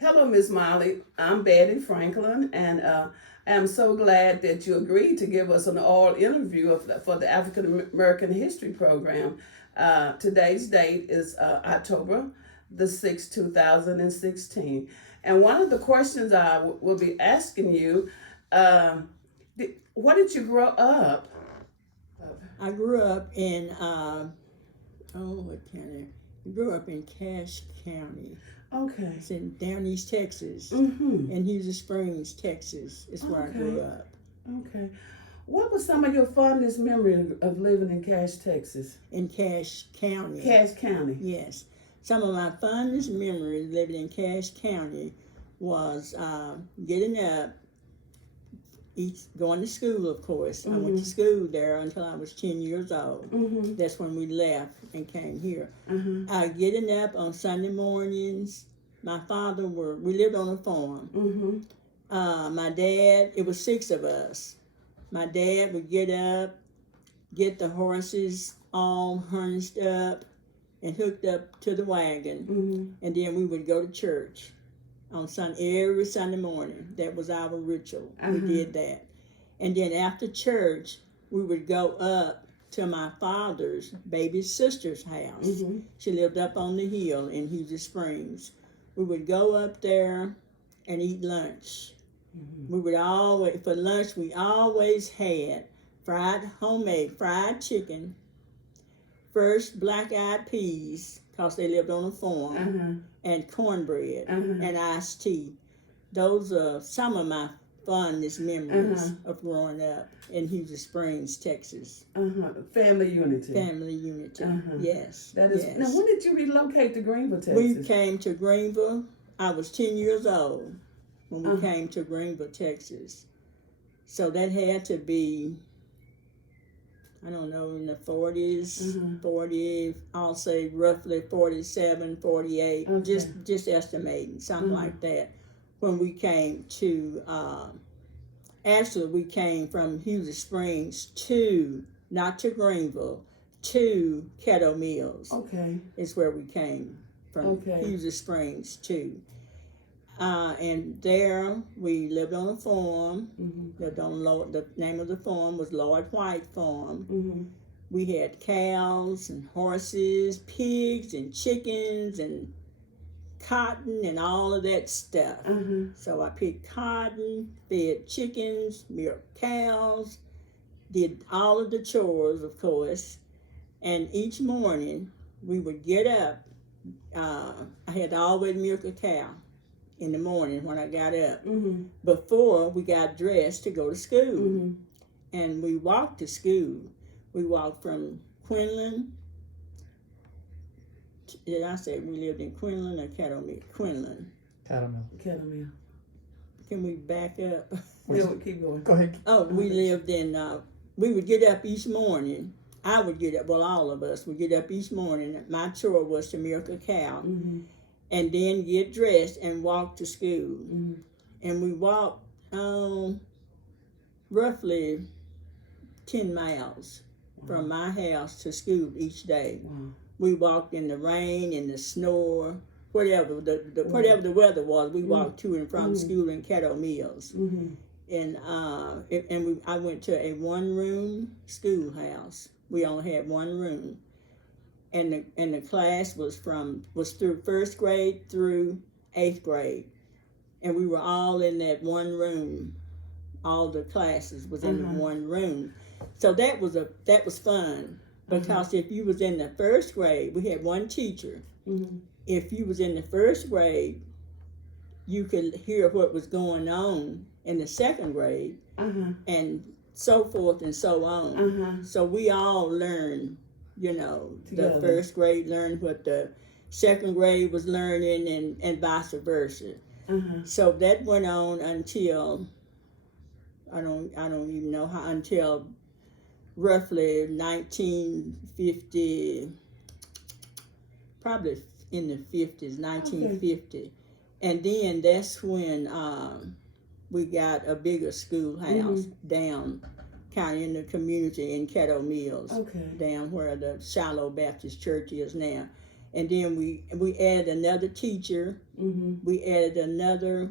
Hello, Miss Molly. I'm Betty Franklin, and I'm so glad that you agreed to give us an all interview for the African American History Program. Today's date is October the 6th, 2016. And one of the questions will be asking you, uh, where did you grow up? I grew up in what county? I grew up in Cache County. Okay. It's in down East Texas. Mm-hmm. In Houston Springs, Texas is where I grew Okay. up. Okay. What was some of your fondest memory of living in Cache, Texas? In Cache County. Cache County. Yes. Some of my fondest memories living in Cache County was getting up, going to school, of course. I went to school there until I was 10 years old. That's when we left and came here. Getting up on Sunday mornings. My father we lived on a farm. My dad, it was 6 of us. My dad would get up, get the horses all harnessed up and hooked up to the wagon, and then we would go to church on every Sunday morning. That was our ritual. We did that. And then after church, we would go up to my father's baby sister's house. She lived up on the hill in Houston Springs. We would go up there and eat lunch. We would always, for lunch, we always had homemade fried chicken, first black-eyed peas, because they lived on a farm, and cornbread and iced tea. Those are some of my fondest memories of growing up in Houston Springs, Texas. Family unity. Family unity. Yes. That is. Yes. Now, when did you relocate to Greenville, Texas? We came to Greenville. I was 10 years old when we came to Greenville, Texas. So that had to be, I don't know, in the 40s, 40, I'll say roughly 47, 48, just estimating, something like that. When we came to, actually we came from Houston Springs not to Greenville, to Kettle Mills. Okay. Is where we came from, Houston Springs to. And there we lived on a farm. Lived on the name of the farm was Lord White Farm. We had cows and horses, pigs and chickens and cotton and all of that stuff. So I picked cotton, fed chickens, milked cows, did all of the chores, of course. And each morning we would get up. I had to always milk a cow in the morning when I got up before we got dressed to go to school. And we walked to school. We walked from Quinlan. Did I say we lived in Quinlan or Kettle Mill? Quinlan. Cattle Mill. Kettle Mill. Can we back up? No, keep going. Go ahead. Oh, we lived in, we would get up each morning. I would get up, well, all of us would get up each morning. My chore was to milk a cow and then get dressed and walk to school. And we walked roughly 10 miles from my house to school each day. We walked in the rain, in the snow, whatever whatever the weather was. We walked to and from school in Kettle Mills. And I went to a one-room schoolhouse. We only had one room, and the class was through first grade through 8th grade, and we were all in that one room. All the classes was in the one room, so that was fun. Because if you was in the first grade, we had one teacher. If you was in the first grade, you could hear what was going on in the second grade, and so forth and so on. So we all learned, the first grade learned what the second grade was learning, and vice versa. So that went on until I don't even know how, until roughly 1950, probably in the 50s, 1950. And then that's when we got a bigger schoolhouse down kind of in the community in Kettle Mills, down where the Shiloh Baptist Church is now. And then we added another teacher. We added another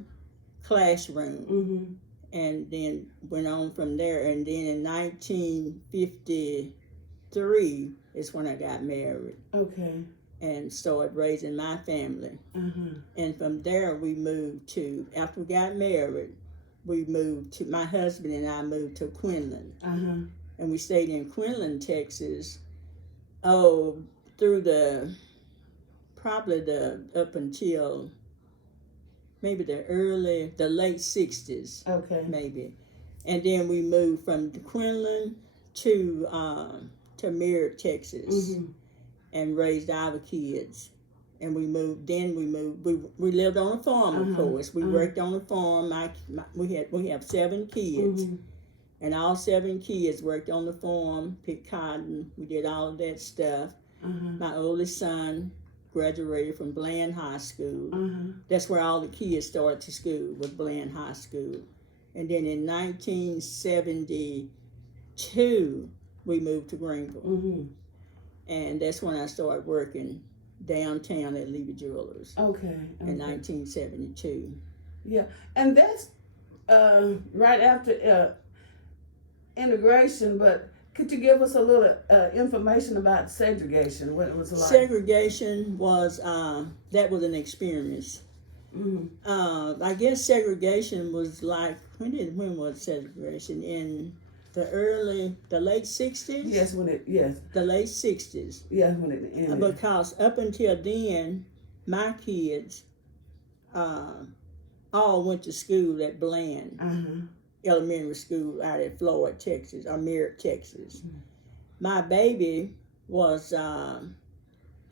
classroom. And then went on from there. And then in 1953 is when I got married. Okay. And started raising my family. And from there we moved to, after we got married, my husband and I moved to Quinlan. And we stayed in Quinlan, Texas, through up until maybe the late 60s. Okay. Maybe. And then we moved from Quinlan to Merritt, Texas, and raised our kids. And we lived on a farm, of course. We worked on a farm. We have 7 kids. And all 7 kids worked on the farm, picked cotton. We did all of that stuff. My oldest son graduated from Bland High School. That's where all the kids started to school, was Bland High School. And then in 1972, we moved to Greenville. And that's when I started working downtown at Levy Jewelers. Okay. In 1972. Yeah, and that's right after integration, but could you give us a little information about segregation, what it was like? Segregation was, that was an experience. I guess segregation was like, when was segregation? In the late 60s? Yes, The late 60s. Yeah, when it ended. Because up until then, my kids all went to school at Bland Elementary School out at Floyd, Texas, or Merritt, Texas. My baby was, you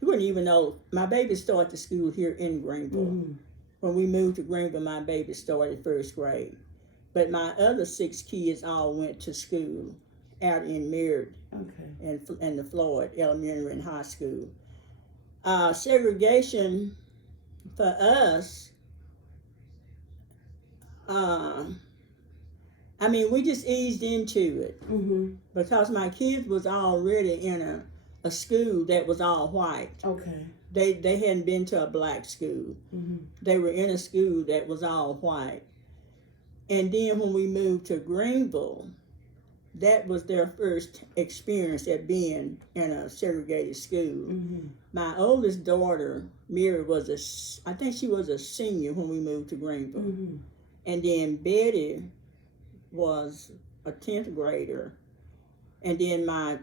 wouldn't even know, my baby started to school here in Greenville. When we moved to Greenville, my baby started 1st grade. But my other 6 kids all went to school out in Merritt and the Floyd Elementary and High School. Segregation for us, we just eased into it because my kids was already in a school that was all white. Okay. They hadn't been to a black school. They were in a school that was all white. And then when we moved to Greenville, that was their first experience at being in a segregated school. My oldest daughter, Mary, I think she was a senior when we moved to Greenville. And then Betty was a 10th grader. And then my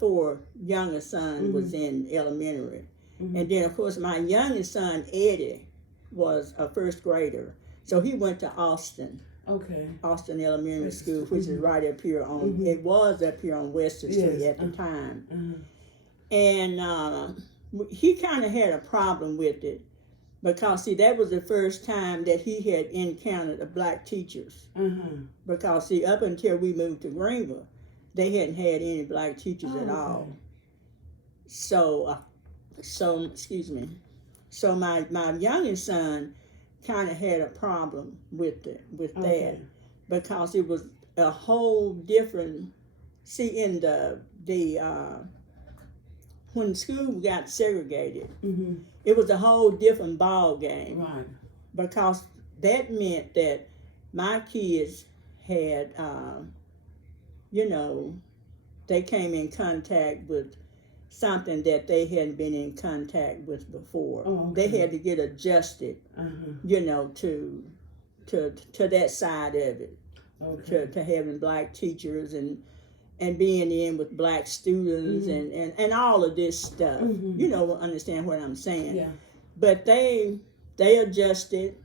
4 youngest son was in elementary. And then, of course, my youngest son, Eddie, was a 1st grader. So he went to Austin. Okay. Austin Elementary School, which is right up here on, it was up here on Western Street at the time. And he kind of had a problem with it because, see, that was the first time that he had encountered a black teachers. Because, see, up until we moved to Greenville, they hadn't had any black teachers at all. So excuse me. So my youngest son kind of had a problem with that because it was a whole different. See, in the when school got segregated, it was a whole different ball game. Right. Because that meant that my kids had, they came in contact with something that they hadn't been in contact with before. They had to get adjusted, to that side of it, to having black teachers and being in with black students and all of this stuff. Understand what I'm saying? Yeah. But they adjusted.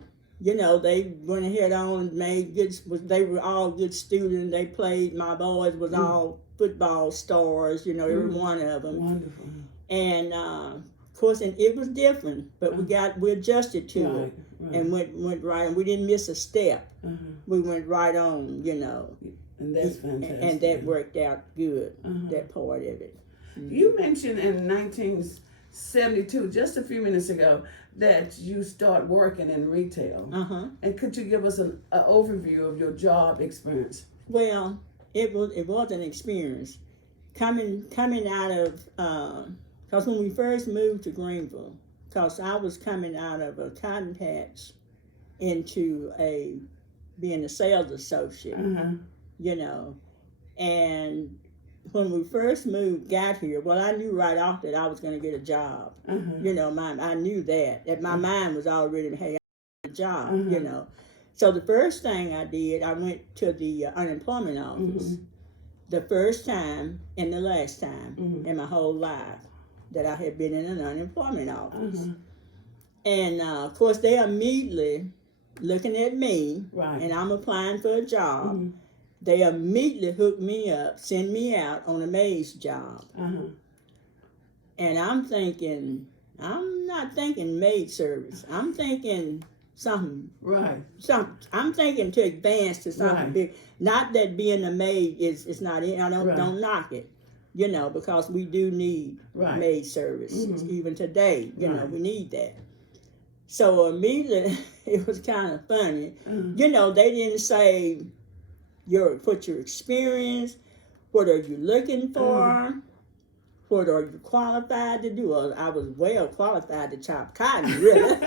They went ahead on and made good. They were all good students. They played. My boys was all football stars. Every one of them. Wonderful. And of course, and it was different, but we adjusted to it and went right. And we didn't miss a step. We went right on. And that's fantastic. And that worked out good. That part of it. You mentioned in 1972, just a few minutes ago, that you start working in retail. And could you give us an overview of your job experience? Well, it was an experience coming out of Because when we first moved to Greenville, because I was coming out of a cotton patch into being a sales associate, you know, and when we first got here, well, I knew right off that I was going to get a job. You know, I knew that my mind was already, hey, I get a job, you know. So the first thing I did, I went to the unemployment office. The first time and the last time in my whole life that I had been in an unemployment office. And of course, they immediately looking at me, and I'm applying for a job. They immediately hooked me up, sent me out on a maid's job. And I'm not thinking maid service. I'm thinking something. I'm thinking to advance to something big. Not that being a maid is not in. I don't knock it, you know, because we do need maid service even today. You know, we need that. So immediately, it was kind of funny. You know, they didn't say what your experience, what are you looking for, what are you qualified to do. Well, I was well qualified to chop cotton, really.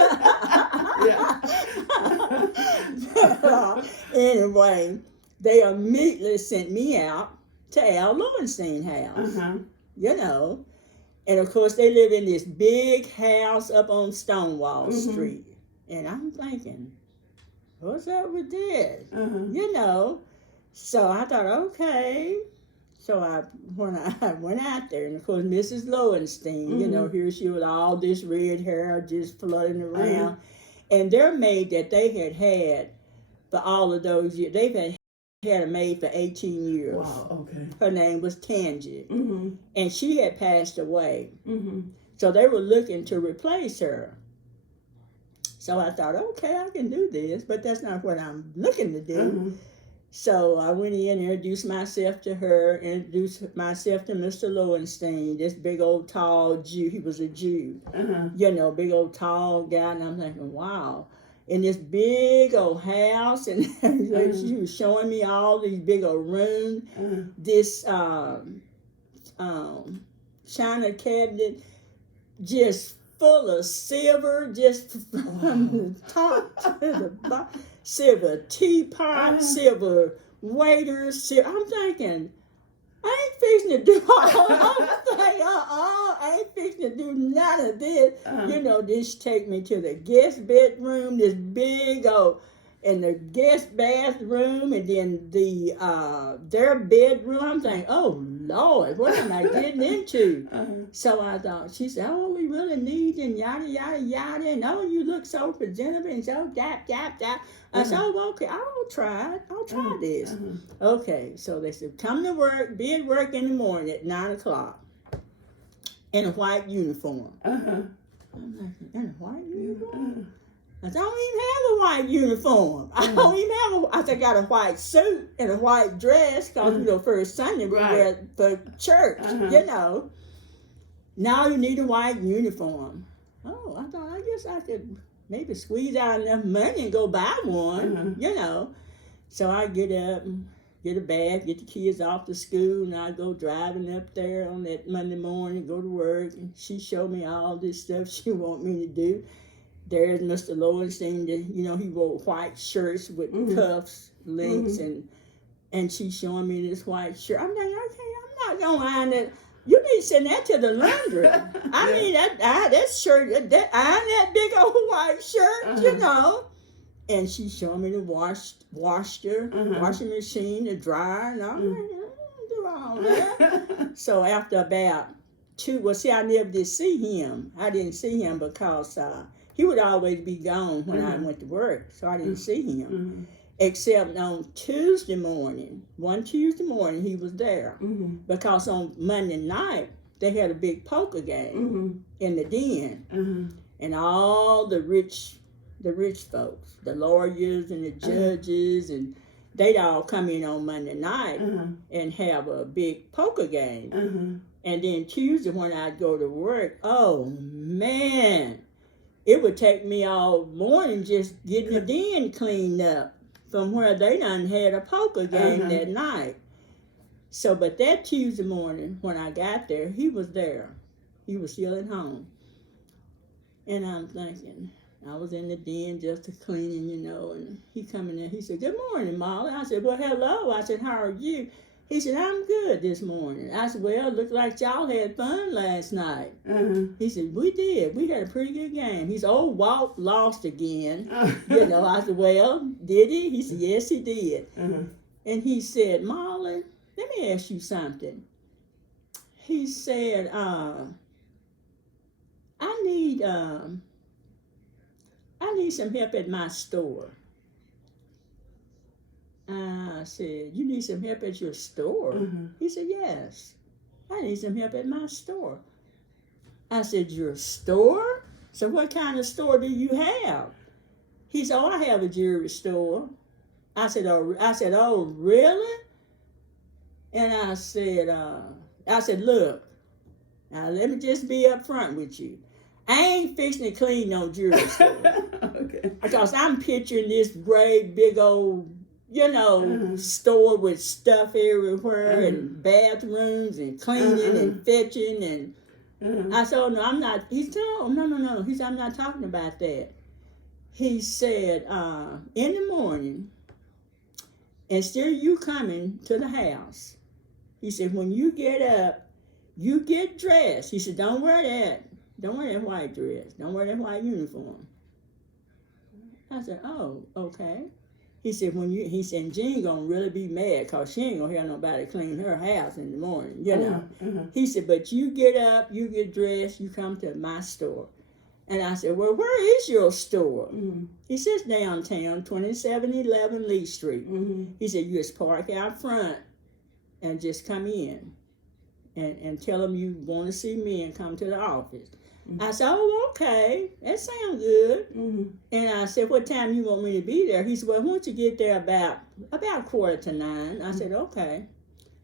Anyway, they immediately sent me out to Al Lowenstein's house, you know. And of course, they live in this big house up on Stonewall Street. And I'm thinking, what's up with this? You know. So I thought, okay. So when I went out there, and of course, Mrs. Lowenstein, you know, here she with all this red hair just flooding around. And their maid that they had for all of those years, they've had a maid for 18 years. Wow, okay. Her name was Tangi. And she had passed away. So they were looking to replace her. So I thought, okay, I can do this, but that's not what I'm looking to do. So I went in and introduced myself to her, introduced myself to Mr. Lowenstein, this big old tall Jew. He was a Jew, you know, big old tall guy. And I'm thinking, wow. In this big old house, and she was showing me all these big old rooms, this china cabinet just full of silver, just from the top to the bottom. Silver teapot, silver waiters. I'm thinking, I ain't fixing to do all that. I ain't fixing to do none of this. You know, this take me to the guest bedroom, this big old, and the guest bathroom, and then their bedroom. I'm thinking, oh Lord, what am I getting into? So I thought, she said, oh, we really need, and yada yada yada, and oh, you look so presentable, and so dap dap dap. I said, oh, okay, I'll try this. Okay, so they said, come to work, be at work in the morning at 9 o'clock in a white uniform. I'm like, in a white uniform? I said, I don't even have a white uniform. I don't even have I got a white suit and a white dress, because, you know, first Sunday we wear for church, you know. Now you need a white uniform. Oh, I thought, I guess I could maybe squeeze out enough money and go buy one, you know. So I get up, get a bath, get the kids off to school, and I go driving up there on that Monday morning, go to work, and she showed me all this stuff she want me to do. There's Mr. Lowenstein, you know, he wore white shirts with cuffs, links, and she's showing me this white shirt. I'm like, okay, I'm not going to iron that. You need to send that to the laundry. I mean, that shirt, iron that big old white shirt, you know. And she's showing me the washing machine, the dryer, and I'm like, I don't do all that. So after about 2, well, see, I never did see him. I didn't see him because he would always be gone when I went to work, so I didn't see him. Except on Tuesday morning, one Tuesday morning, he was there. Because on Monday night, they had a big poker game in the den. And all the rich folks, the lawyers and the judges, and they'd all come in on Monday night and have a big poker game. And then Tuesday when I'd go to work, oh man, it would take me all morning just getting the den cleaned up from where they done had a poker game that night. So, but that Tuesday morning when I got there, he was there. he was still at home. And I'm thinking, I was in the den just a cleaning, and he come in there. He said, "Good morning, Molly." I said, "Well, hello." I said, "How are you?" He said, "I'm good this morning." I said, "Well, it looked like y'all had fun last night." He said, "We did. We had a pretty good game." He said, "Oh, Walt lost again." I said, "Well, did he?" He said, "Yes, he did." And he said, "Molly, let me ask you something." He said, I need some help at my store." I said, "You need some help at your store?" He said, "Yes, I need some help at my store." I said, "Your store? So what kind of store do you have?" He said, "Oh, I have a jewelry store." I said, "Oh, really?" And I said, "Look, now let me just be up front with you. I ain't fixing to clean no jewelry store." Okay. Because I'm picturing this great big old, store with stuff everywhere and bathrooms and cleaning and fetching and I said, "Oh, no, I'm not." He said, "Oh, no." He said, "I'm not talking about that." He said, "In the morning, instead of you coming to the house," he said, "when you get up, you get dressed." He said, "Don't wear that. Don't wear that white dress. Don't wear that white uniform." I said, "Oh, okay." He said, he said, "Jean gonna really be mad because she ain't gonna have nobody clean her house in the morning, He said, "But you get up, you get dressed, you come to my store." And I said, "Well, where is your store?" He says, "Downtown, 2711 Lee Street." He said, "You just park out front and just come in and tell them you want to see me and come to the office." I said, "Oh, okay, that sounds good." And I said, "What time you want me to be there?" He said, "Well, once you get there about 8:45." I said, "Okay."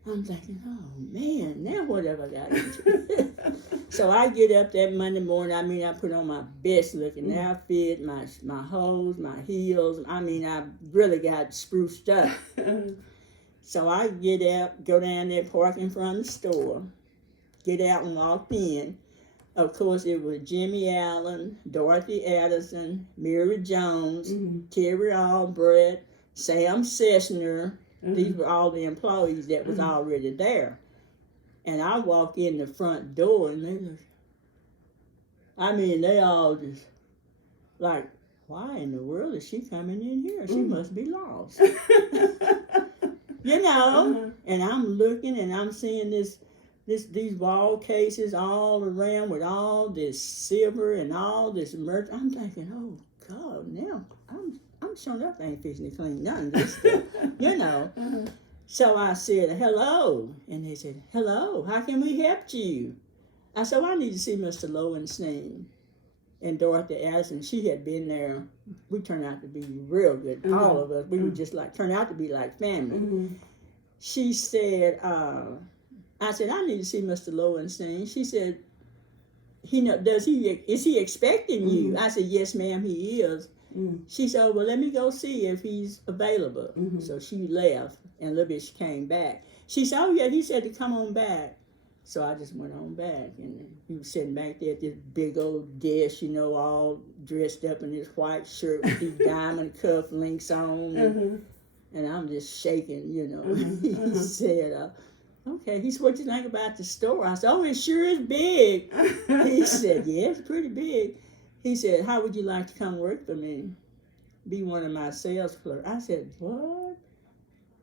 I'm thinking, oh man, now what have I got into? So I get up that Monday morning. I put on my best looking outfit, my hose, my heels. I really got spruced up. So I get out, go down there, park in front of the store, get out and walk in. Of course, it was Jimmy Allen, Dorothy Addison, Mary Jones, Terry Albrecht, Sam Sessner. These were all the employees that was already there. And I walk in the front door, and they all just like, why in the world is she coming in here? She must be lost. And I'm looking, and I'm seeing these wall cases all around with all this silver and all this merch. I'm thinking, oh God, now I'm sure enough ain't fixing to clean none of this stuff, So I said, "Hello," and they said, "Hello, how can we help you?" I said, "Well, I need to see Mr. Lowenstein." And Dorothy Addison, she had been there. We turned out to be real good, all of us. We were just turned out to be like family. She said, I said, "I need to see Mr. Lowenstein." She said, is he expecting you? I said, "Yes, ma'am, he is." She said, "Well, let me go see if he's available." So she left, and a little bit she came back. She said, "Oh, yeah," he said to come on back. So I just went on back, and he was sitting back there at this big old desk, all dressed up in his white shirt with these diamond cuff links on, and I'm just shaking, He said, "Okay." He said, "What you think about the store?" I said, "Oh, it sure is big." He said, "Yeah, it's pretty big." He said, "How would you like to come work for me? Be one of my sales clerks?" I said, "What?"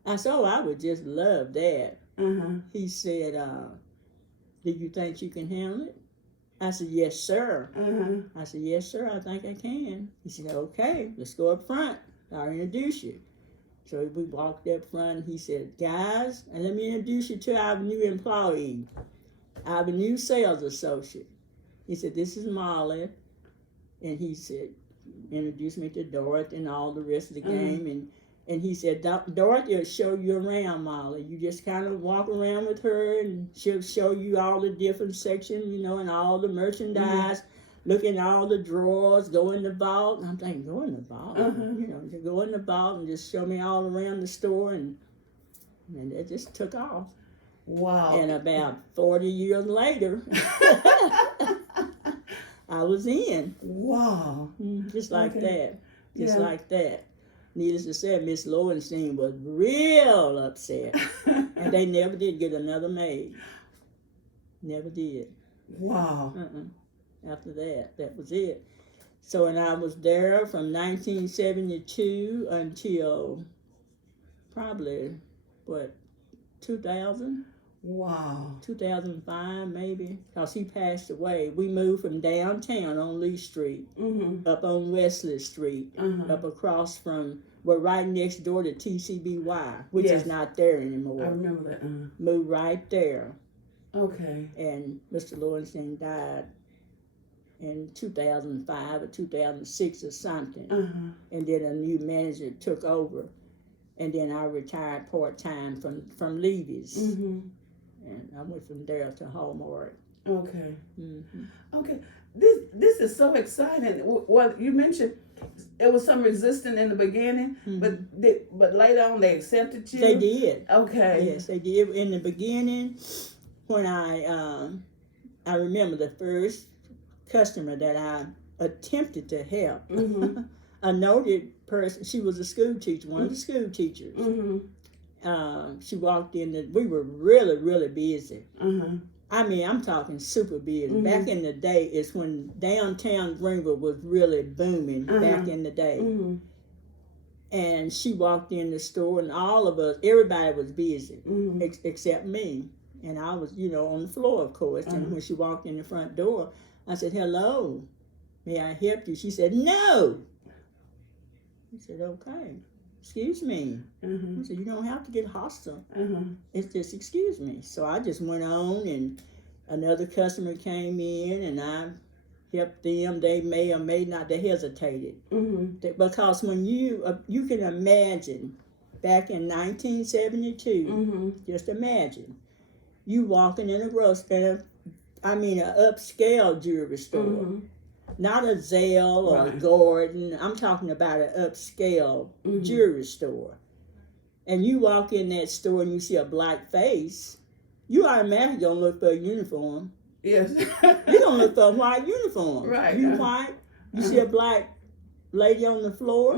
I said, "Oh, I would just love that." He said, "Do you think you can handle it?" I said, "Yes, sir." I said, "Yes, sir, I think I can." He said, "Okay, let's go up front. I'll introduce you." So we walked up front. He said, "Guys, and let me introduce you to our new employee, our new sales associate." He said, "This is Molly." And he said, introduced me to Dorothy and all the rest of the game. And he said, "Dorothy will show you around, Molly. You just kind of walk around with her, and she'll show you all the different sections, and all the merchandise. Look in all the drawers, go in the vault." And I'm thinking, go in the vault? To go in the vault and just show me all around the store. And that just took off. Wow. And about 40 years later, I was in. Wow. Just like that. Just Yeah. like that. Needless to say, Miss Lowenstein was real upset. And they never did get another maid. Never did. Wow. After that, that was it. So, and I was there from 1972 until probably, 2000? Wow. 2005 maybe, because he passed away. We moved from downtown on Lee Street, up on Wesley Street, up across from, we're right next door to TCBY, which is not there anymore. I remember that. Moved right there. Okay. And Mr. Lowenstein died in 2005 or 2006 or something. And then a new manager took over. And then I retired part-time from Levy's. And I went from there to Hallmark. Okay. Okay. This is so exciting. Well, you mentioned it was some resistance in the beginning, but later on they accepted you. They did. Okay. Yes, they did. In the beginning, when I remember the first customer that I attempted to help, a noted person. She was a school teacher, one of the school teachers. She walked in. We were really, really busy. I mean, I'm talking super busy. Back in the day, it's when downtown Greenville was really booming. Back in the day, and she walked in the store, and all of us, everybody was busy except me, and I was, on the floor, of course. And when she walked in the front door, I said, "Hello, may I help you?" She said, "No." I said, "Okay, excuse me." I said, "You don't have to get hostile. It's just excuse me." So I just went on, and another customer came in, and I helped them. They may or may not. They hesitated because when you can imagine back in 1972, just imagine you walking in a grocery, an upscale jewelry store. Not a Zelle or a Gordon. I'm talking about an upscale jewelry store. And you walk in that store and you see a black face, you automatically gonna look for a uniform. Yes. You're gonna look for a white uniform. Right. You white, you see a black lady on the floor,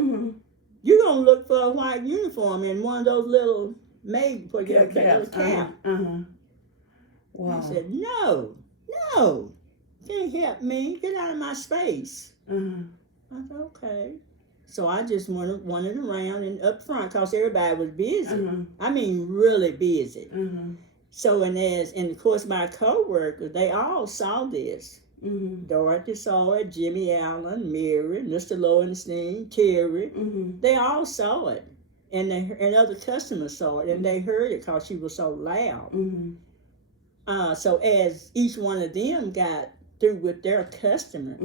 you're gonna look for a white uniform and one of those little maid put your cap. Wow. I said, no. Can't help me. Get out of my space. I said, okay. So I just wanted around and up front because everybody was busy. I mean, really busy. So, and of course, my co-workers, they all saw this. Dorothy saw it, Jimmy Allen, Mary, Mr. Lowenstein, Terry. They all saw it. And other customers saw it, and they heard it because she was so loud. So as each one of them got through with their customer,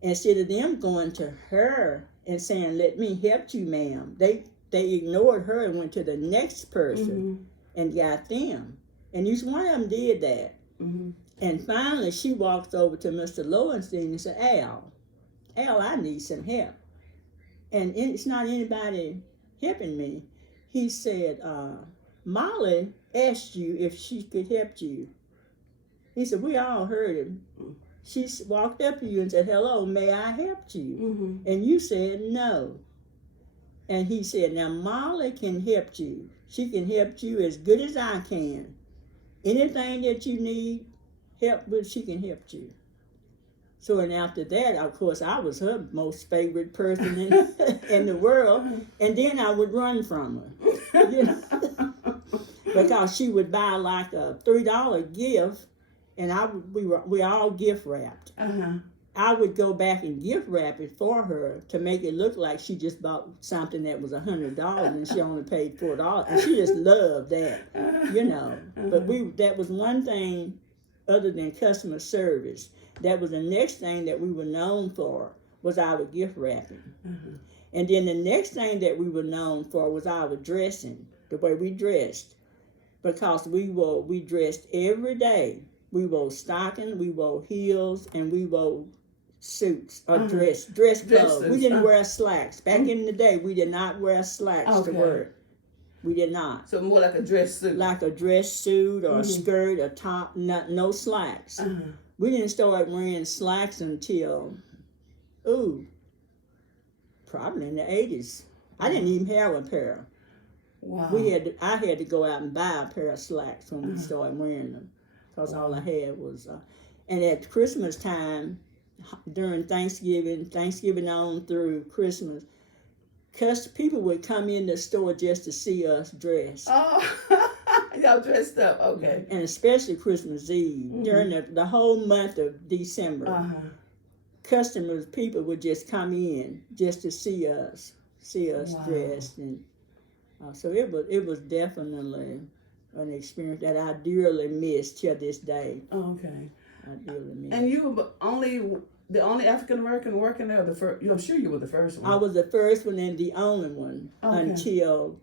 instead of them going to her and saying, "Let me help you, ma'am," they ignored her and went to the next person and got them. And each one of them did that. And finally, she walks over to Mr. Lowenstein and said, Al, I need some help. And it's not anybody helping me. He said, Mollie asked you if she could help you. He said, we all heard him. She walked up to you and said, "Hello, may I help you?" And you said no. And he said, now Mollie can help you. She can help you as good as I can. Anything that you need help with, she can help you. So, and after that, of course, I was her most favorite person in the world. And then I would run from her, because she would buy like a $3 gift, and we all gift wrapped. I would go back and gift wrap it for her to make it look like she just bought something that was $100 and she only paid $4. And she just loved that, But that was one thing other than customer service. That was the next thing that we were known for, was our gift wrapping. And then the next thing that we were known for was our dressing, the way we dressed. Because we dressed every day. We wore stockings, we wore heels, and we wore suits or dress clothes. We didn't wear slacks. Back in the day, we did not wear slacks to work. We did not. So more like a dress suit. Like a dress suit or a skirt, a top, no slacks. We didn't start wearing slacks until, probably in the 80s. I didn't even have a pair. Wow. I had to go out and buy a pair of slacks when we started wearing them, because all I had was. And at Christmas time, during Thanksgiving on through Christmas, people would come in the store just to see us dressed. Oh, y'all dressed up, okay. And especially Christmas Eve, during the whole month of December. People would just come in just to see us dressed, and so it was definitely an experience that I dearly miss till this day. Okay. I dearly miss. And you were the only African American working there, the first? I'm sure you were the first one. I was the first one and the only one until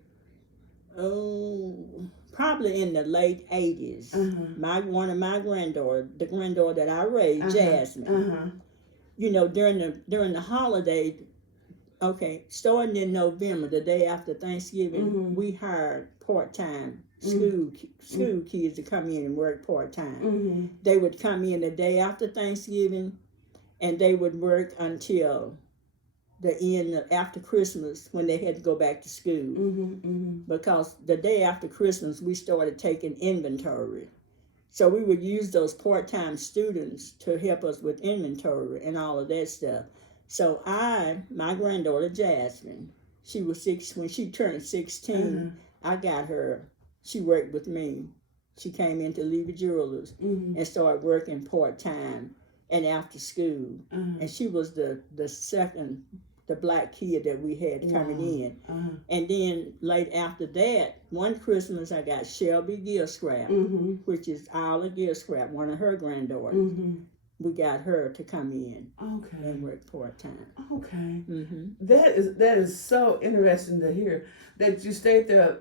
probably in the late 80s. One of my granddaughters, the granddaughter that I raised, Jasmine. You know, during the holiday, starting in November, the day after Thanksgiving, we hired part-time school kids to come in and work part-time. They would come in the day after Thanksgiving, and they would work until the end after Christmas, when they had to go back to school. Because the day after Christmas, we started taking inventory. So we would use those part-time students to help us with inventory and all of that stuff. So my granddaughter Jasmine, she was 6 when she turned 16. I got her. She worked with me. She came into Levy Jewelers and started working part-time and after school. And she was the second, the black kid that we had coming in. And then late after that, one Christmas I got Shelby Gilscrap, which is Isla Gilscrap, one of her granddaughters. We got her to come in and work part-time. Okay. That is so interesting to hear that you stayed there.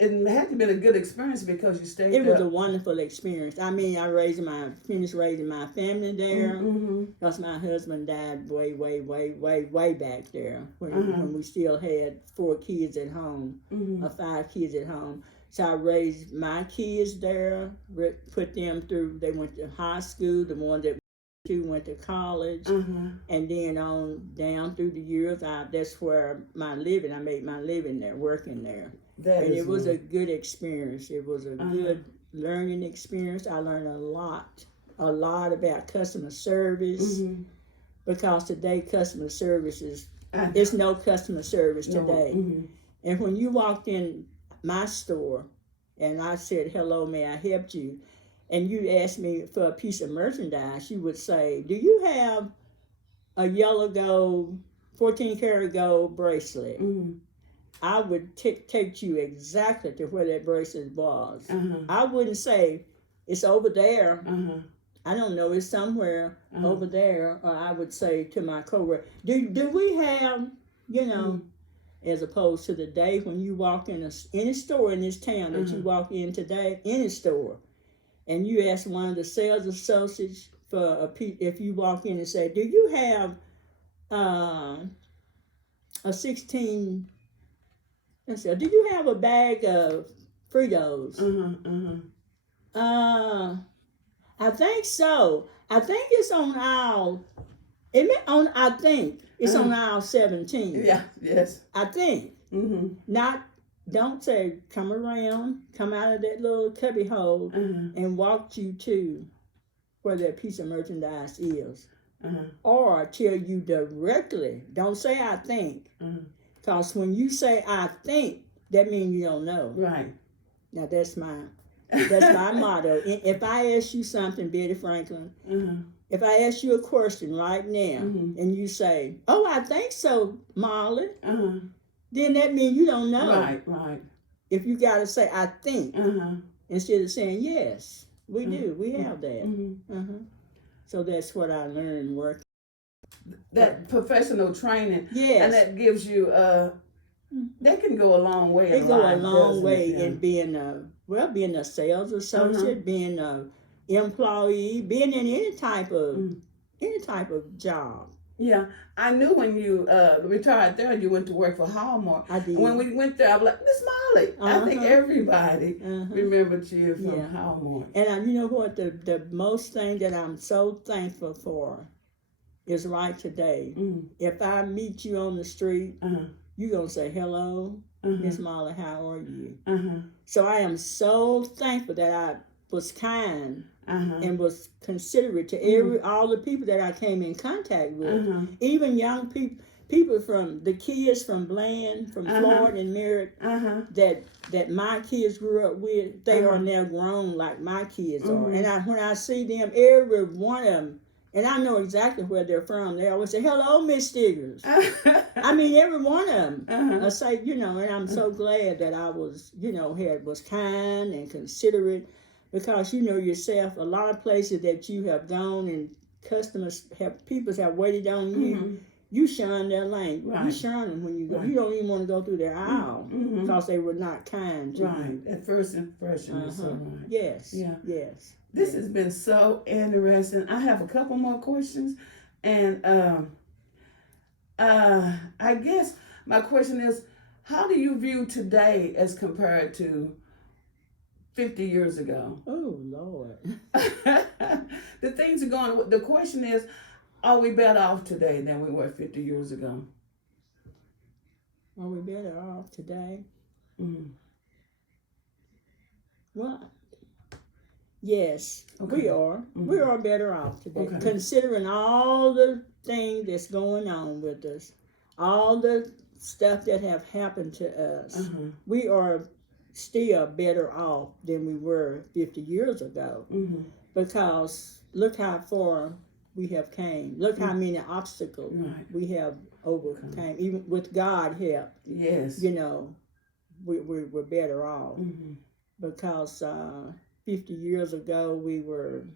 It had to have been a good experience because you stayed there. It was a wonderful experience. I mean, I finished raising my family there because my husband died way back there when we still had 4 kids at home, or 5 kids at home. So I raised my kids there, put them through, they went to high school, the one that went to college, and then on down through the years, that's where I made my living there, working there. It was a good experience. It was a good learning experience. I learned a lot about customer service, because today customer service there's no customer service today. And when you walked in my store and I said, "Hello, may I help you?" and you asked me for a piece of merchandise, you would say, "Do you have a yellow gold, 14 karat gold bracelet?" I would take you exactly to where that bracelet was. I wouldn't say, "It's over there." I don't know, it's somewhere over there. Or I would say to my coworker, do we have, as opposed to the day when you walk in any store in this town that you walk in today, any store, and you ask one of the sales associates if you walk in and say, "Do you have a 16, let's see, do you have a bag of Fritos?" I think so. I think it's on aisle, I think it's on aisle 17. Yeah, yes. I think. Don't say, "Come around, come out of that little cubby hole and walk you to where that piece of merchandise is." Or tell you directly. Don't say, "I think." Because when you say, "I think," that means you don't know. Right. Now that's my motto. If I ask you something, Betty Franklin, if I ask you a question right now and you say, "Oh, I think so, Mollie," then that means you don't know. Right. If you got to say, "I think," instead of saying, "Yes, we do, we have that." So that's what I learned working. That professional training. Yes. And that gives you, that can go a long way in life. It go a long way in being a sales associate, being an employee, being in any type of job. Yeah, I knew when you retired there, you went to work for Hallmark. I did. And when we went there, I was like, Miss Molly. I think everybody remembered you from Yeah. Hallmark. And you know what? The most thing that I'm so thankful for is right today. If I meet you on the street, you're going to say, hello, Miss Molly, how are you? So I am so thankful that I was kind and was considerate to all the people that I came in contact with. Even young people from the kids from Bland, from Florida and Merritt, that my kids grew up with, they are now grown like my kids are. And when I see them, every one of them, and I know exactly where they're from, they always say, hello, Miss Stiggers. I mean, every one of them. I say, and I'm so glad that I was, was kind and considerate, because yourself, a lot of places that you have gone and people have waited on you, you shun their lane. Right. You shun them when you go. Right. You don't even want to go through their aisle because they were not kind to you. At first impression is so right. Yes. Yeah. Yes. This has been so interesting. I have a couple more questions, and I guess my question is, how do you view today as compared to 50 years ago? Oh, Lord. The things are going. The question is, are we better off today than we were 50 years ago? Are we better off today? Well, yes, we are. We are better off today, considering all the things that's going on with us, all the stuff that have happened to us. We are still better off than we were 50 years ago, because look how far we have came. Look how many obstacles we have overcome. Even with God help, yes, we're better off, because 50 years ago we were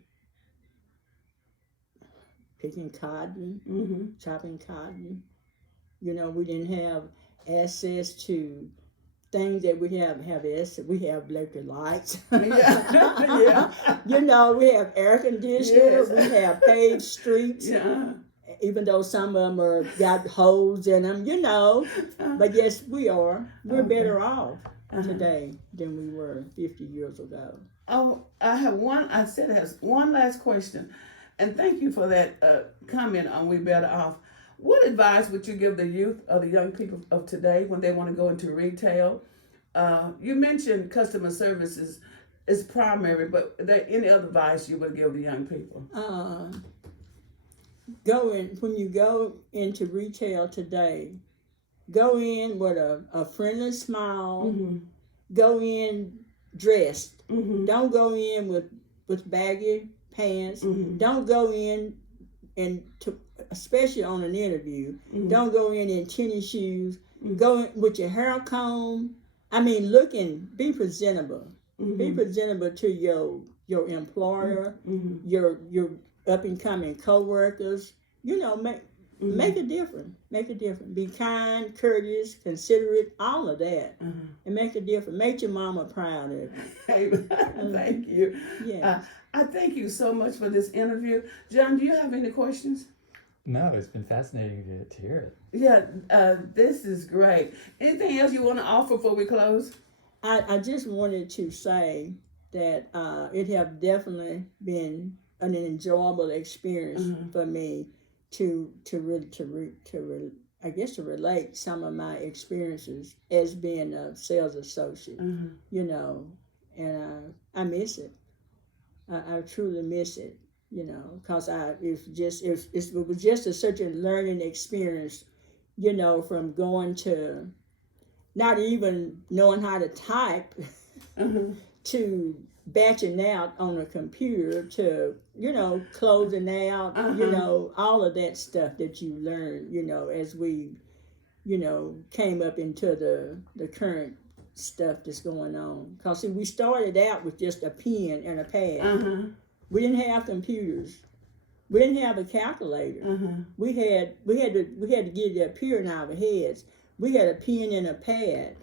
picking cotton, chopping cotton. We didn't have access to things that we have access. We have electric lights. Yeah. We have air conditioners. Yes. We have paved streets. Yeah. Even though some of them got holes in them, But yes, we are. We're better off today than we were 50 years ago. Oh, I have one. I said it has one last question, and thank you for that comment on we better off. What advice would you give the youth or the young people of today when they want to go into retail? You mentioned customer services is primary, but are there any other advice you would give the young people? When you go into retail today, go in with a friendly smile. Go in dressed. Don't go in with baggy pants. Don't go in especially on an interview, don't go in tennis shoes. Go in with your hair comb. I mean, be presentable. Be presentable to your employer, your up and coming coworkers. Make a difference. Make a difference. Be kind, courteous, considerate, all of that, and make a difference. Make your mama proud of you. Thank you. Yeah. I thank you so much for this interview. John, do you have any questions? No, it's been fascinating to hear it. Yeah, this is great. Anything else you want to offer before we close? I just wanted to say that it have definitely been an enjoyable experience for me to relate some of my experiences as being a sales associate, and I miss it. I truly miss it. Because it was just such a learning experience, from going to not even knowing how to type to batching out on a computer to, closing out, all of that stuff that you learn, as we, came up into the current stuff that's going on. Because we started out with just a pen and a pad. We didn't have computers. We didn't have a calculator. We had to get it up here in our heads. We had a pen and a pad.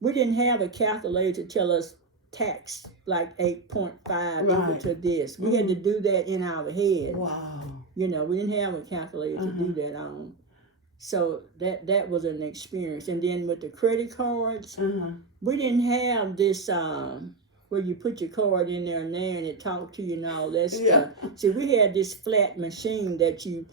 We didn't have a calculator to tell us tax like 8.5 equal to this. We had to do that in our head. Wow. You know, we didn't have a calculator to do that on. So that was an experience. And then with the credit cards, we didn't have this where you put your card in there and it talked to you and all that stuff. See, we had this flat machine that you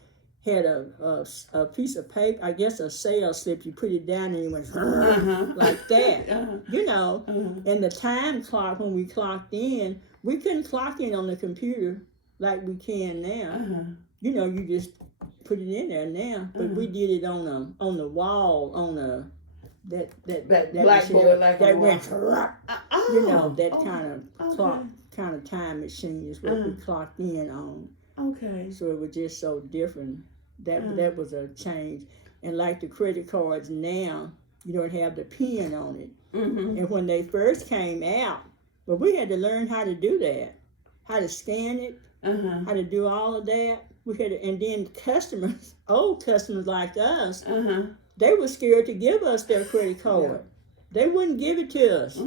had a piece of paper, I guess a sales slip, you put it down and it went like that. You know, and the time clock, when we clocked in, we couldn't clock in on the computer like we can now. You know, you just put it in there now, but we did it on the wall, on that blackboard, like that went, you know, that kind of clock, kind of time machine is what we clocked in on. Okay. So it was just so different. That was a change. And like the credit cards now, you don't have the pin on it. And when they first came out, but we had to learn how to do that, how to scan it, how to do all of that. We had to, and then customers, old customers like us, they were scared to give us their credit card. They wouldn't give it to us.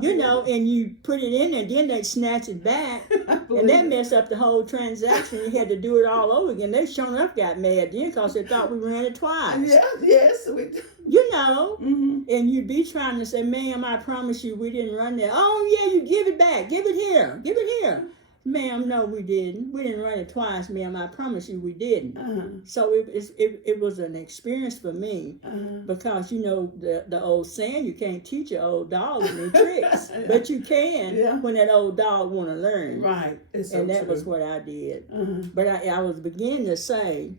You know, and you put it in there, then they snatch it back, and that messed up the whole transaction. You had to do it all over again. They sure enough got mad then because they thought we ran it twice. Yes. You know, and you'd be trying to say, ma'am, I promise you we didn't run that. Oh, yeah, you give it back. Give it here. Ma'am, no, we didn't. We didn't run it twice, ma'am. I promise you we didn't. So it was an experience for me because, you know, the old saying, you can't teach your old dog any tricks, but you can when that old dog want to learn. Right. It's so and that true. was what I did. But I was beginning to say,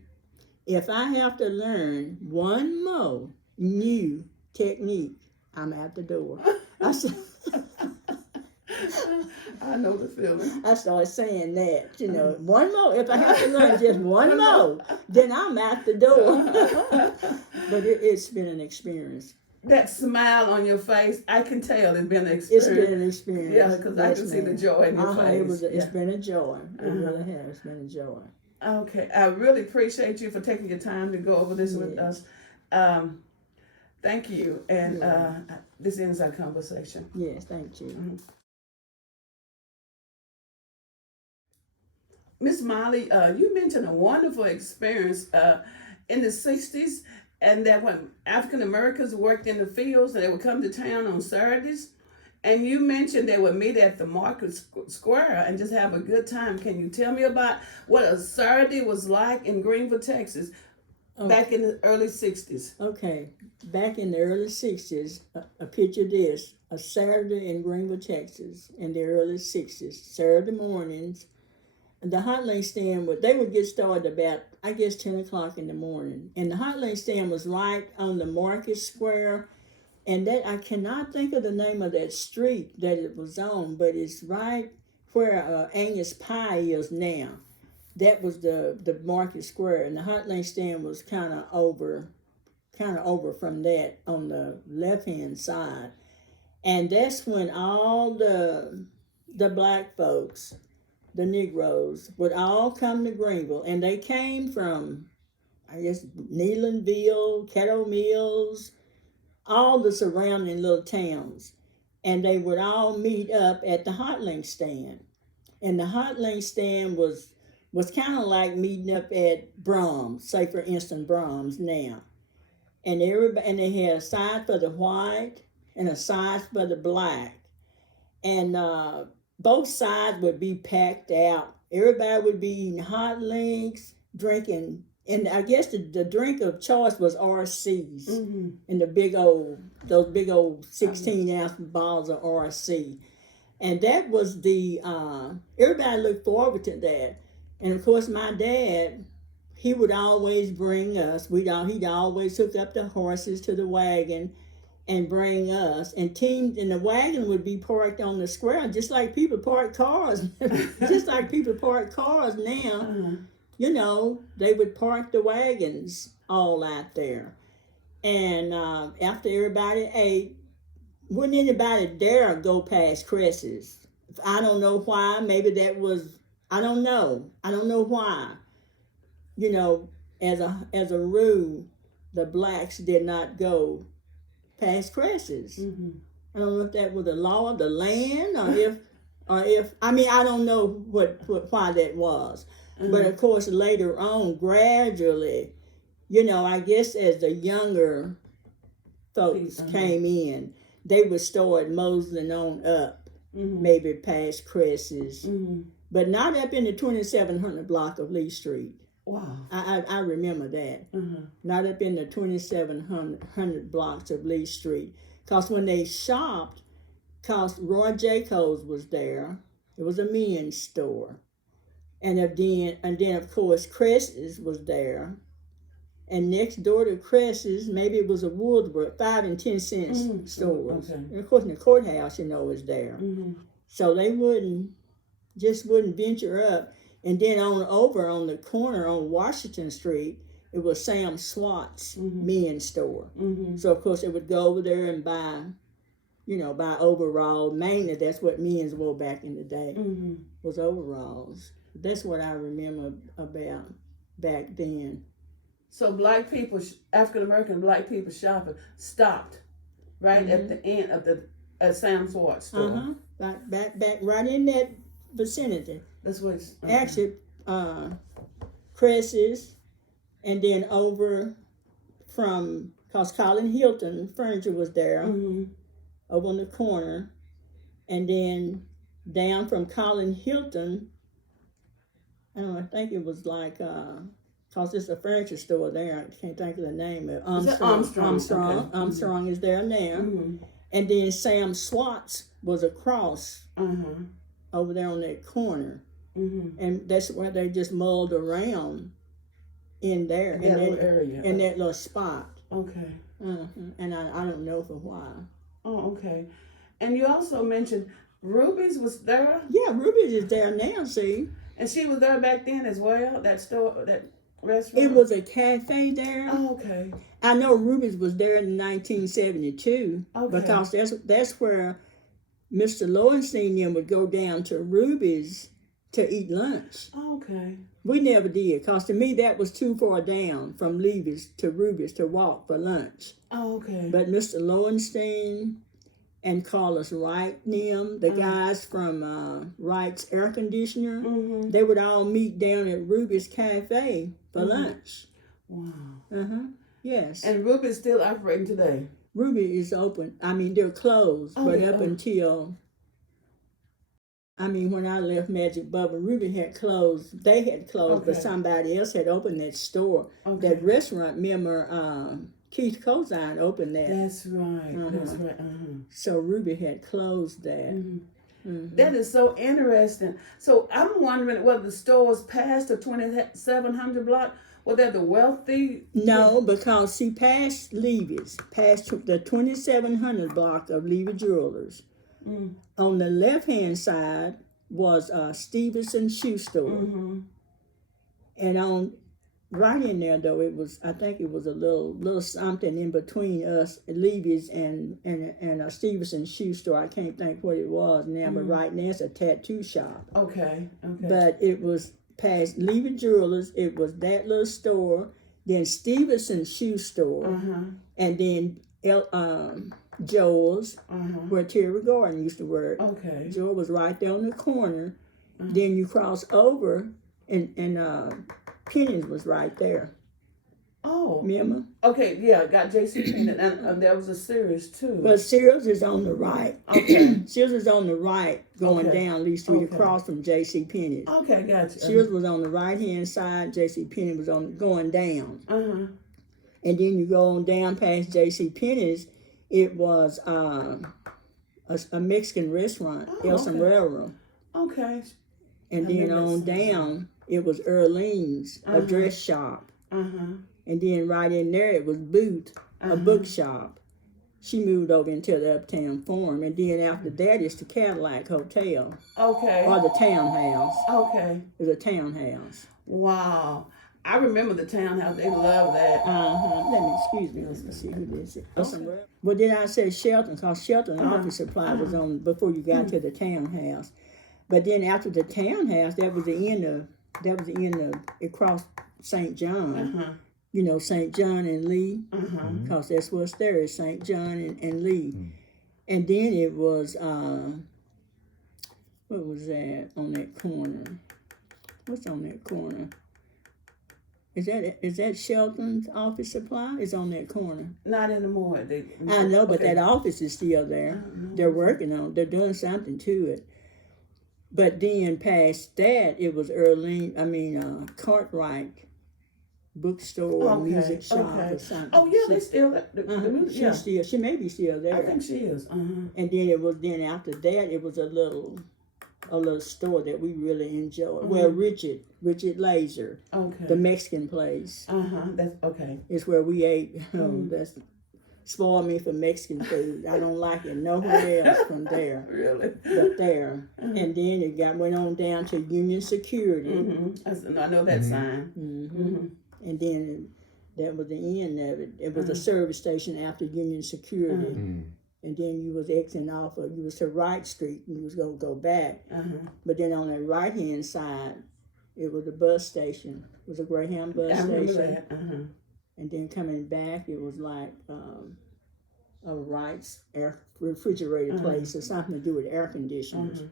if I have to learn one more new technique, I'm out the door. I said, I know the feeling. I started saying that, you know, one more. If I have to learn just one more, then I'm out the door. But it's been an experience. That smile on your face, I can tell it's been an experience. It's been an experience. Yeah, because I can see the joy in your face. It's been a joy. It really has. It's been a joy. Okay. I really appreciate you for taking your time to go over this with us. Thank you. And this ends our conversation. Yes, thank you. Miss Mollie, you mentioned a wonderful experience in the 60s, and that when African Americans worked in the fields, and they would come to town on Saturdays, and you mentioned they would meet at the market square and just have a good time. Can you tell me about what a Saturday was like in Greenville, Texas, back in the early 60s? Okay, back in the early 60s, a picture this, a Saturday in Greenville, Texas, in the early 60s, Saturday mornings. The hot link stand, they would get started about, I guess, 10 o'clock in the morning. And the hot link stand was right on the market square. And that, I cannot think of the name of that street that it was on, but it's right where Angus Pie is now. That was the market square. And the hot link stand was kind of over from that on the left-hand side. And that's when all the black folks, the Negroes, would all come to Greenville, and they came from, I guess, Neylandville, Caddo Mills, all the surrounding little towns, and they would all meet up at the hot link stand. And the hot link stand was kind of like meeting up at Brahms, say for instance Brahms now, and they had a side for the white and a side for the black, and both sides would be packed out. Everybody would be eating hot links, drinking, and I guess the drink of choice was RCs, and those big old 16-ounce bottles of RC. And that was everybody looked forward to that. And of course, my dad, he would always bring us, he'd always hook up the horses to the wagon and bring us, and the wagon would be parked on the square, just like people park cars. Just like people park cars now. You know, they would park the wagons all out there. And after everybody ate, wouldn't anybody dare go past Cress's? I don't know why. Maybe that was, I don't know why. You know, as a rule, the blacks did not go past Cress's. I don't know if that was the law of the land, or if I don't know why that was. But of course, later on, gradually, you know, I guess as the younger folks came in, they would start moseying on up, maybe past Cresses, but not up in the 2700 block of Lee Street. Wow. I remember that. Not up in the 2700 blocks of Lee Street. Because when they shopped, because Roy Jacobs was there, it was a men's store. And then of course, Cresses was there. And next door to Cresses, maybe it was a Woodward, 5 and 10 cent stores. Okay. And of course, the courthouse, you know, was there. So they wouldn't venture up. And then over on the corner on Washington Street, it was Sam Swart's men's store. So of course, they would go over there and buy overalls. Mainly, that's what men's wore back in the day, was overalls. That's what I remember about back then. So black people, African American black people shopping stopped right at the end of the Sam Swart's store. Back right in that vicinity. That's what it's actually Cresses, and then over from, because Colin Hilton Furniture was there, over on the corner, and then down from Colin Hilton, I think it was like, because it's a furniture store there, I can't think of the name of it. Armstrong. Okay. Armstrong is there now. And then Sam Swart's was across over there on that corner. And that's where they just mulled around in there, in that area, in that little spot. Okay. And I don't know for why. Oh, okay. And you also mentioned Ruby's was there? Yeah, Ruby's is there now, see. And she was there back then as well, that store, that restaurant? It was a cafe there. Oh, okay. I know Ruby's was there in 1972. Okay. Because that's where Mr. Lowenstein then would go down to Ruby's to eat lunch. Oh, okay. We never did, because to me that was too far down from Levy's to Ruby's to walk for lunch. Oh, okay. But Mr. Lowenstein and Carlos Wright, the guys from Wright's Air Conditioner, they would all meet down at Ruby's Cafe for lunch. Wow. Yes. And Ruby's still operating today? Ruby is open. I mean, they're closed, but up until, when I left Magic Bubble, Ruby had closed. They had closed, but somebody else had opened that store. Okay. That restaurant, remember, Keith Cozine opened that. That's right. That's right. So Ruby had closed that. That is so interesting. So I'm wondering whether the store was past the 2700 block. Was that the wealthy? No, because she passed Levy's, past the 2700 block of Levy Jewelers. On the left-hand side was Stevenson Shoe Store. And on right in there, though, I think it was a little something in between us, Levy's and Stevenson Shoe Store. I can't think what it was now, but right now it's a tattoo shop. Okay. But it was past Levy Jewelers, it was that little store, then Stevenson Shoe Store, and then Joel's, where Terry Gordon used to work. Okay. Joel was right there on the corner. Then you cross over, and Penny's was right there. Oh. Remember? Okay, yeah, got J.C. Penney, and there was a Sears too. But Sears is on the right. Okay. Sears is on the right, going down Lee Street across from J.C. Penney's. Okay, gotcha. Sears was on the right-hand side, J.C. Penney was going down. And then you go on down past J.C. Penney's, it was a Mexican restaurant, El Sombrero. Okay. And then on down, it was Earlene's, a dress shop. And then right in there, it was Booth, a bookshop. She moved over into the Uptown Forum. And then after that, it's the Cadillac Hotel. Okay. Or the Townhouse. Okay. It was a townhouse. Wow. I remember the townhouse. They love that. Excuse me. Let's see who this is. Okay. Well, did I say Shelton? Because Shelton Office Supply was on before you got to the townhouse. But then after the townhouse, that was the end of across St. John. You know, St. John and Lee, because that's what's there is St. John and Lee. And then it was, what was that on that corner? What's on that corner? Is that Shelton's office supply? It's on that corner. Not anymore. I know, but okay. that office is still there. They're working on it. They're doing something to it. But then past that, it was Cartwright bookstore, Okay, music shop okay. or something. Oh yeah, they still. Yeah. She may be still there. I think she is. And then after that, it was a little store that we really enjoyed. Well, Richard Laser, Okay. the Mexican place, That's okay. is where we ate. That's spoiled me for Mexican food. I don't like it nowhere else from there. Really? But there. And then it went on down to Union Security. I know that sign. And then that was the end of it. It was a service station after Union Security. And then you was exiting off of, you was to Wright Street, and you was going to go back. But then on the right-hand side, it was a bus station. It was a Greyhound bus I remember station. that. And then coming back, it was like a Wright's air refrigerator place or something to do with air conditioners.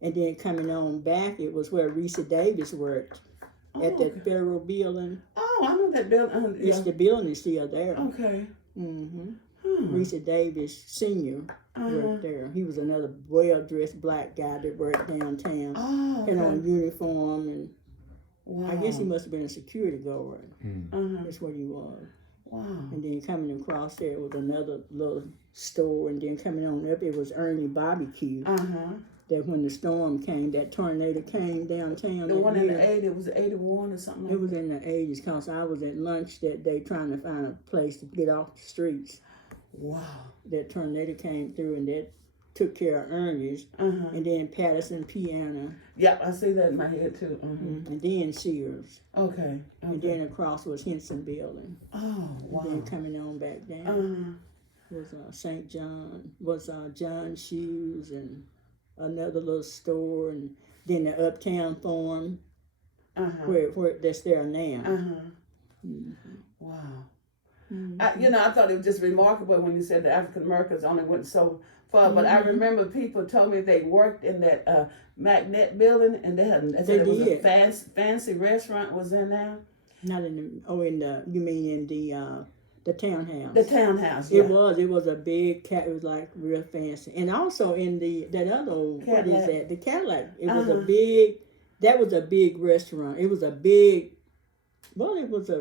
And then coming on back, it was where Risa Davis worked at that federal building. Oh, I know that building. Yes, the building is still there. Okay. Risa Davis Sr. worked there. He was another well-dressed black guy that worked downtown. Oh, okay. Had on uniform, and Wow. I guess he must have been a security guard. That's what he was. Wow. And then coming across there was another little store, and then coming on up, it was Ernie Barbecue. That when the storm came, that tornado came downtown. The one in the 80s, it was 81 or something like that. It was in the 80s, because I was at lunch that day trying to find a place to get off the streets. Wow. That tornado came through, and that took care of Ernie's. And then Patterson Piano. Yep, I see that in my head too. And then Sears. Okay. And then across was Henson Building. Oh, wow. And then coming on back down was St. John, was John Shoes, and another little store, and then the Uptown Farm, where that's there now. Wow. I thought it was just remarkable when you said the African Americans only went so far, but I remember people told me they worked in that Magnet building, and they was a fancy restaurant was in there. Not in the, you mean in the townhouse? The townhouse, yeah. It was a big it was like real fancy. And also in that other old, what is that? The Cadillac. It was that was a big restaurant. It was a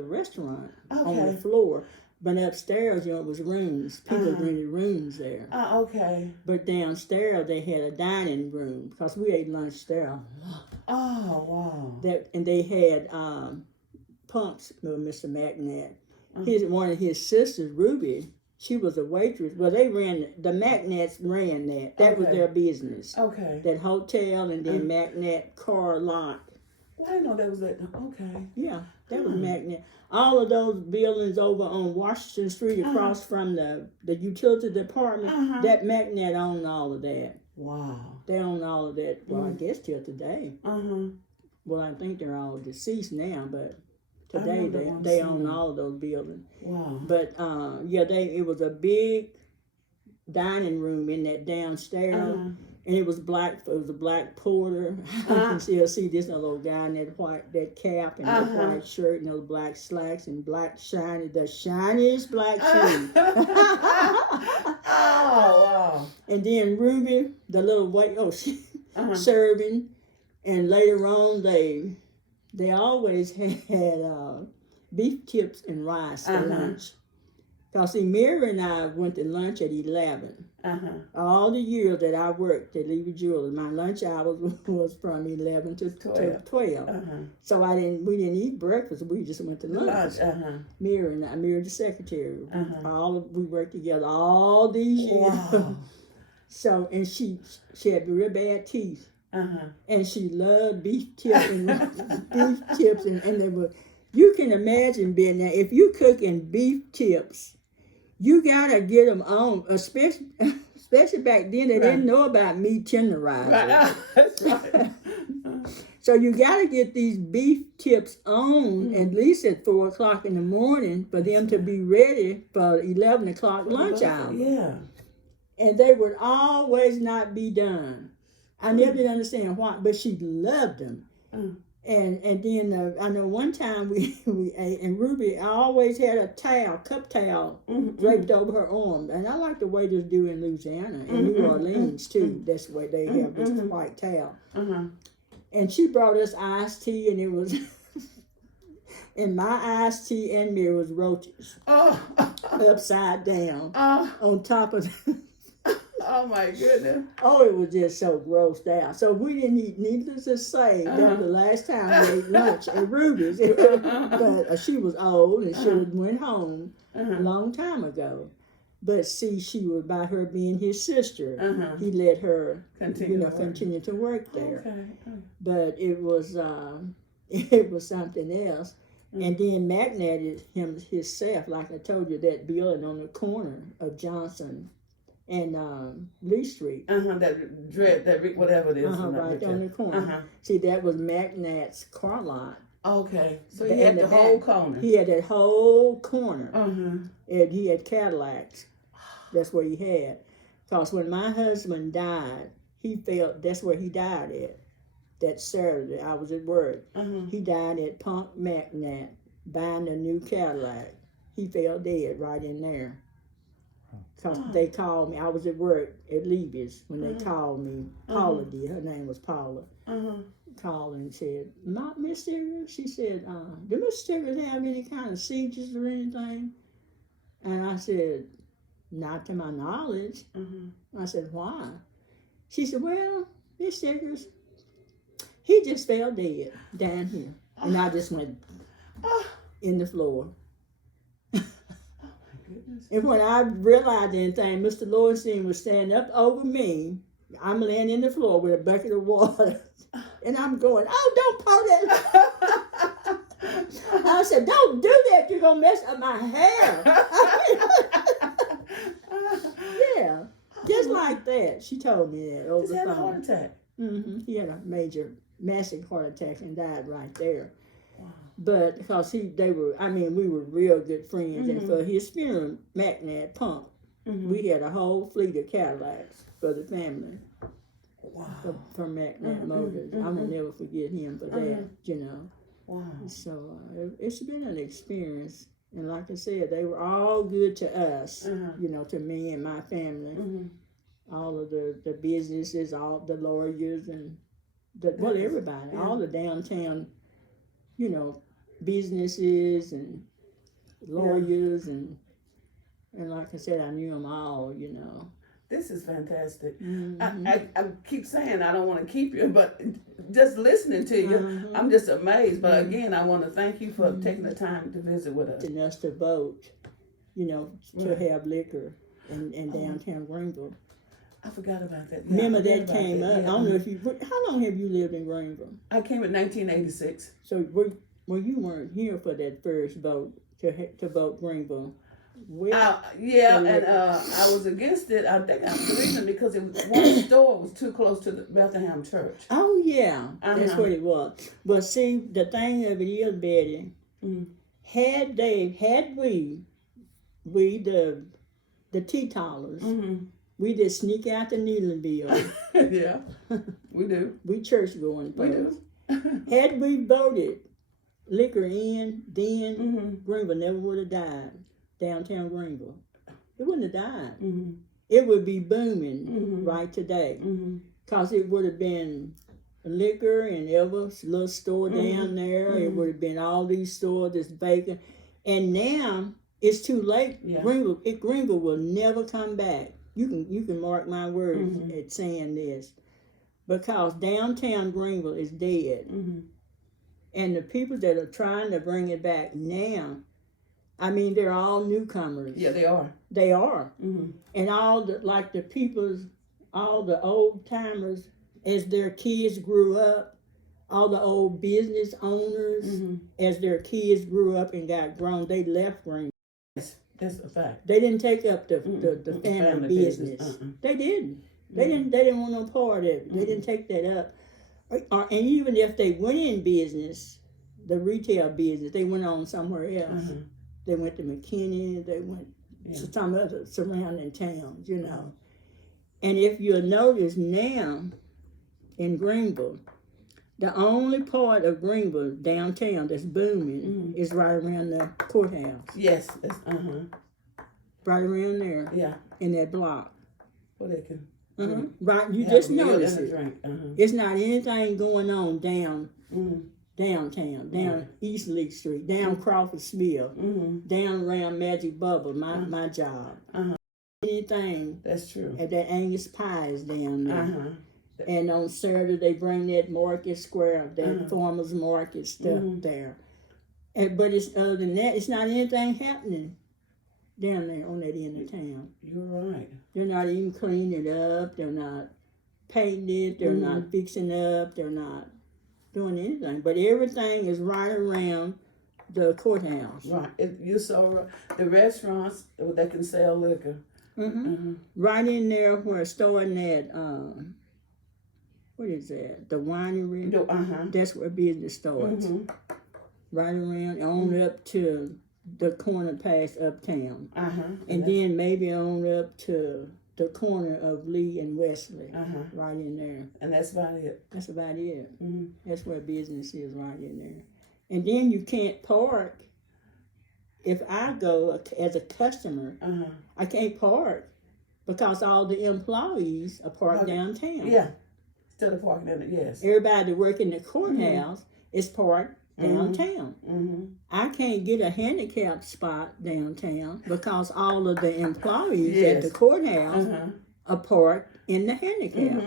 restaurant on the floor. But upstairs, it was rooms. People rented rooms there. Oh, okay. But downstairs, they had a dining room, because we ate lunch there. Oh, wow. And they had Punks, Mr. McNatt. One of his sisters, Ruby, she was a waitress. Well, the McNatts ran that. That was their business. Okay. That hotel, and then McNatt car lot. Well, I didn't know that was that. Okay. Yeah, that was McNatt. All of those buildings over on Washington Street across from the utility department, that McNatt owned all of that. Wow. They own all of that, well, I guess till today. Well, I think they're all deceased now, but today they own all of those buildings. Wow. But it was a big dining room in that downstairs, and it was black. It was a black porter. I can still see this little guy in that cap and that white shirt and those black slacks and the shiniest black shoe. Oh, wow. And then Ruby, the little serving, and later on they always had beef tips and rice for lunch. Because see, Mary and I went to lunch at 11. All the years that I worked at Levy Jewelers, my lunch hours was from 11 to 12. So we didn't eat breakfast. We just went to lunch. Mary and I, Mary the secretary, we worked together all these years. Wow. So, and she had real bad teeth. And she loved beef tips and they were. You can imagine being there. If you cooking beef tips, you gotta get them on, especially back then. They didn't know about meat tenderizer. Right. That's right. So you gotta get these beef tips on at least at 4 o'clock in the morning for them to be ready for 11 o'clock lunch hour. Yeah. And they would always not be done. I never did understand why, but she loved them. And then I know one time we ate, and Ruby always had a cup towel, draped over her arm. And I like the way they do in Louisiana and New Orleans too. That's the way they have this white towel. And she brought us iced tea, and it was, in my iced tea and there was roaches upside down on top of. Oh my goodness. Oh, it was just so grossed out. So we didn't eat, needless to say, that was the last time we ate lunch at Ruby's. But she was old and she went home a long time ago. But see, she was, by her being his sister, he let her continue to work there. Okay. But it was something else. And then magneted himself, like I told you, that building on the corner of Johnson and Lee Street. That whatever it is. Right on the corner. See, that was McNatt's car lot. Okay, so he had the whole corner. He had that whole corner. And he had Cadillacs. That's what he had. Because when my husband died, that's where he died at. That Saturday, I was at work. He died at Punk McNatt, buying a new Cadillac. He fell dead right in there. Because they called me. I was at work at Levy's when they called me. Paula did. Her name was Paula. Called and said, "Not Miss Stigger?" She said, "Do Miss Stigger have any kind of seizures or anything?" And I said, "Not to my knowledge." I said, "Why?" She said, "Well, Miss Stiggers, he just fell dead down here." And I just went in the floor. And when I realized anything, Mr. Lowenstein was standing up over me. I'm laying in the floor with a bucket of water. And I'm going, "Oh, don't pour that." I said, "Don't do that. You're going to mess up my hair." Yeah, just like that. She told me that over the phone. He had a heart attack. He had a massive heart attack and died right there. But because we were real good friends, and for his funeral, McNatt Pump, we had a whole fleet of Cadillacs for the family. Wow. For McNatt Motors. I will never forget him for that, Wow. So it's been an experience. And like I said, they were all good to us, to me and my family. All of the businesses, all the lawyers, and everybody, all the downtown, businesses and lawyers, and like I said, I knew them all, This is fantastic. I keep saying I don't want to keep you, but just listening to you, I'm just amazed. But again, I want to thank you for taking the time to visit with us. And us to vote, to have liquor in downtown Greenville. I forgot about that. Yeah, remember that came up. Yeah. I don't know if how long have you lived in Greenville? I came in 1986. So you weren't here for that first vote to vote Greenville. I was against it. I think the reason because one store was too close to the Bethlehem Church. Oh yeah, that's what it was. But see, the thing of it is, Betty, had we the teetotalers, we just sneak out to Needlandville. Yeah, we do. We church going folks. We do. Had we voted liquor in, then Greenville never would have died. Downtown Greenville, it wouldn't have died. It would be booming right today, because it would have been liquor and every little store down there. It would have been all these stores that's vacant, and now it's too late. Yeah. Greenville will never come back. You can mark my words at saying this, because downtown Greenville is dead, and the people that are trying to bring it back now, I mean, they're all newcomers. Yeah, they are. They are. And all the old timers, as their kids grew up, all the old business owners, as their kids grew up and got grown, they left Greenville. Yes, that's a fact. They didn't take up the family business. They didn't. They didn't want no part of it. They didn't take that up. And even if they went in business, the retail business, they went on somewhere else. They went to McKinney, they went to some other surrounding towns, And if you'll notice now in Greenville, The only part of Greenville downtown that's booming is right around the courthouse. Yes, that's Right around there yeah. in that block. Well, they can Right, you have just a meal notice and a it. drink. It's not anything going on Mm-hmm. downtown, down Right. East Lee Street, down Crawford Smith, Mm-hmm. down around Magic Bubble, my job. Anything That's true. at that Angus Pie is down there. And And on Saturday they bring that market square, that farmers market stuff there. But it's other than that, it's not anything happening down there on that end of town. You're right. They're not even cleaning it up. They're not painting it. They're not fixing up. They're not doing anything. But everything is right around the courthouse. Right. You're so right. The restaurants that can sell liquor. Right in there where it's starting at, what is that? The winery. That's where business starts. Right around, on up to the corner past Uptown. And then maybe on up to the corner of Lee and Wesley. Right in there. And that's about it. That's about it. That's where business is, right in there. And then you can't park. If I go as a customer, I can't park because all the employees are parked downtown. Yeah. Instead of parking in it, yes. Everybody that work in the courthouse is parked downtown. I can't get a handicap spot downtown because all of the employees at the courthouse are parked in the handicap.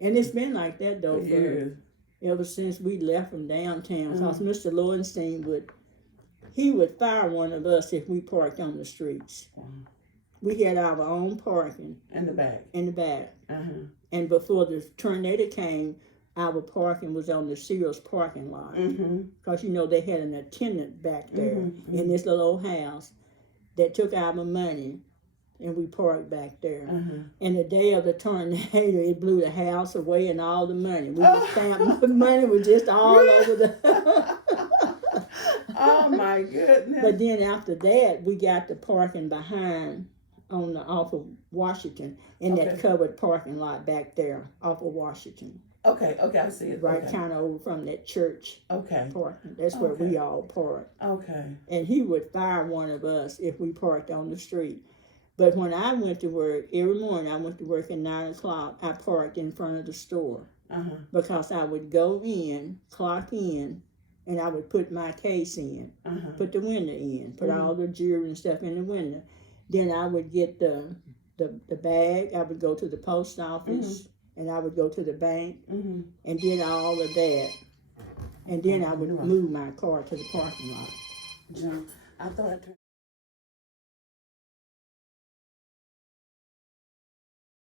And it's been like that though for ever since we left from downtown. Because Mr. Lowenstein would fire one of us if we parked on the streets. We had our own parking. In the back. In the back. And before the tornado came, our parking was on the Sears parking lot. Because, they had an attendant back there in this little old house that took our money, and we parked back there. And the day of the tornado, it blew the house away and all the money. We were stamped, the money was just all over the... Oh, my goodness. But then after that, we got the parking behind off of Washington in that covered parking lot back there off of Washington. Okay, I see it. Right, kind of over from that church parking. That's where we all parked. Okay. And he would fire one of us if we parked on the street. But when I went to work, every morning I went to work at 9 o'clock, I parked in front of the store. Because I would go in, clock in, and I would put my case in, put the window in, put all the jewelry and stuff in the window. Then I would get the bag, I would go to the post office, and I would go to the bank, and did all of that. And then I would move my car to the parking lot. John, I thought I turned...